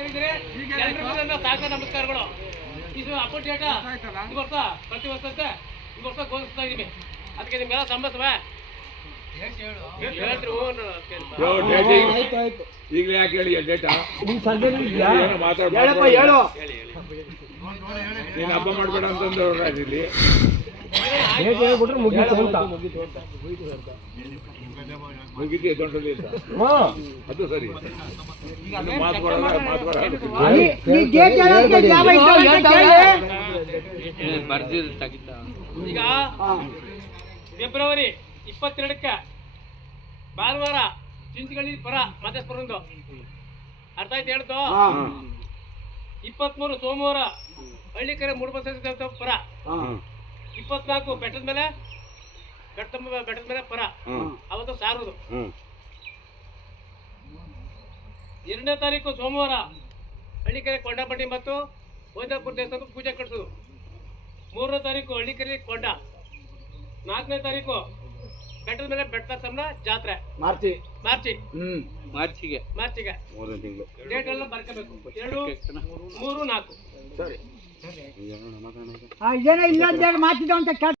ಎಲ್ರಿಗೂ ಸಾಕ ನಮಸ್ಕಾರಗಳು. ಇದು ಅಪ್ಪು ಡೇಟ ಈ ವರ್ಷ ಪ್ರತಿ ವರ್ಷದಂತೆ ಈ ವರ್ಷ ಘೋಷಿಸ್ತಾ ಇದೀವಿ ಅದಕ್ಕೆ ನಿಮ್ಮೆಲ್ಲ ಸಂಬಂಧವೇ ಹೇಳ್ತೀರಿ? ಹ್ಞೂ ಅನ್ನೋ ಕೇಳ್ಪ. ಯೋ, ಡೇಟ್ ಈಗ- ಈಗಲೇ ಯಾಕೆ ಹೇಳಿ ಡೇಟ ಏನೋ ಮಾತಾಡ್ಬಾರ್ದು. ಹೇಳಪ್ಪ ಹೇಳು. ಹೇಳಿ ಹೇಳಿ. ನೀನು ಹಬ್ಬ ಮಾಡ್ಬೇಡ ಅಂತಂದ್ರೆ ಇಲ್ಲಿ ಮುಗಿತಿ ದೊಡ್ಡದು ಅಂತ ಅದು ಸರಿ. ಈಗ ಫೆಬ್ರವರಿ ಇಪ್ಪತ್ತೆರಡಕ್ಕೆ ಭಾನುವಾರ ಚಿಂಚಗಳಿ ಪರ ಮತಸ್ಪರಂದು ಅರ್ಥ ಆಯ್ತು ಹೇಳ್ತು? ಇಪ್ಪತ್ಮೂರು ಸೋಮವಾರ ಹಳ್ಳಿಕೆರೆ ಮೂಡುಬಸವ ಪರ. ಹ್ಮ್. ಇಪ್ಪತ್ನಾಲ್ಕು ಬೆಟ್ಟದ ಮೇಲೆ ಬೆಟ್ಟ ಬೆಟ್ಟದ ಮೇಲೆ ಪರ. ಅವತ್ತು ಸಾರೋದು. ಎರಡನೇ ತಾರೀಕು ಸೋಮವಾರ ಹಳ್ಳಿಕೆರೆ ಕೊಂಡಪಟ್ಟಿ ಮತ್ತು ವೈದ್ಯಪುರ ದೇವಸ್ಥಾನ ಪೂಜೆ ಕಟ್ಟಿಸೋದು ಮೂರನೇ ತಾರೀಕು ಹಳ್ಳಿಕೆರೆ ಕೊಂಡ. ನಾಲ್ಕನೇ ತಾರೀಕು ಬೆಟ್ಟದ ಮೇಲೆ ಬೆಟ್ಟ ಸಂಬಳ ಜಾತ್ರೆ. ಮಾರ್ಚಿ. ಮಾರ್ಚಿ. ಹ್ಮ್. ಮಾರ್ಚಿಗೆ. ಮೂರನೇ ತಿಂಗಳು. ಡೇಟ್ ಎಲ್ಲ ಬರ್ಕೋಬೇಕು. ಎರಡು ಮೂರು ನಾಲ್ಕು. ಇದೇನೋ ಇಲ್ಲ ಅಂತ ಹೇಳಿ ಮಾತಿದ್ದ ಅಂತ ಕೇಳ್ತಾ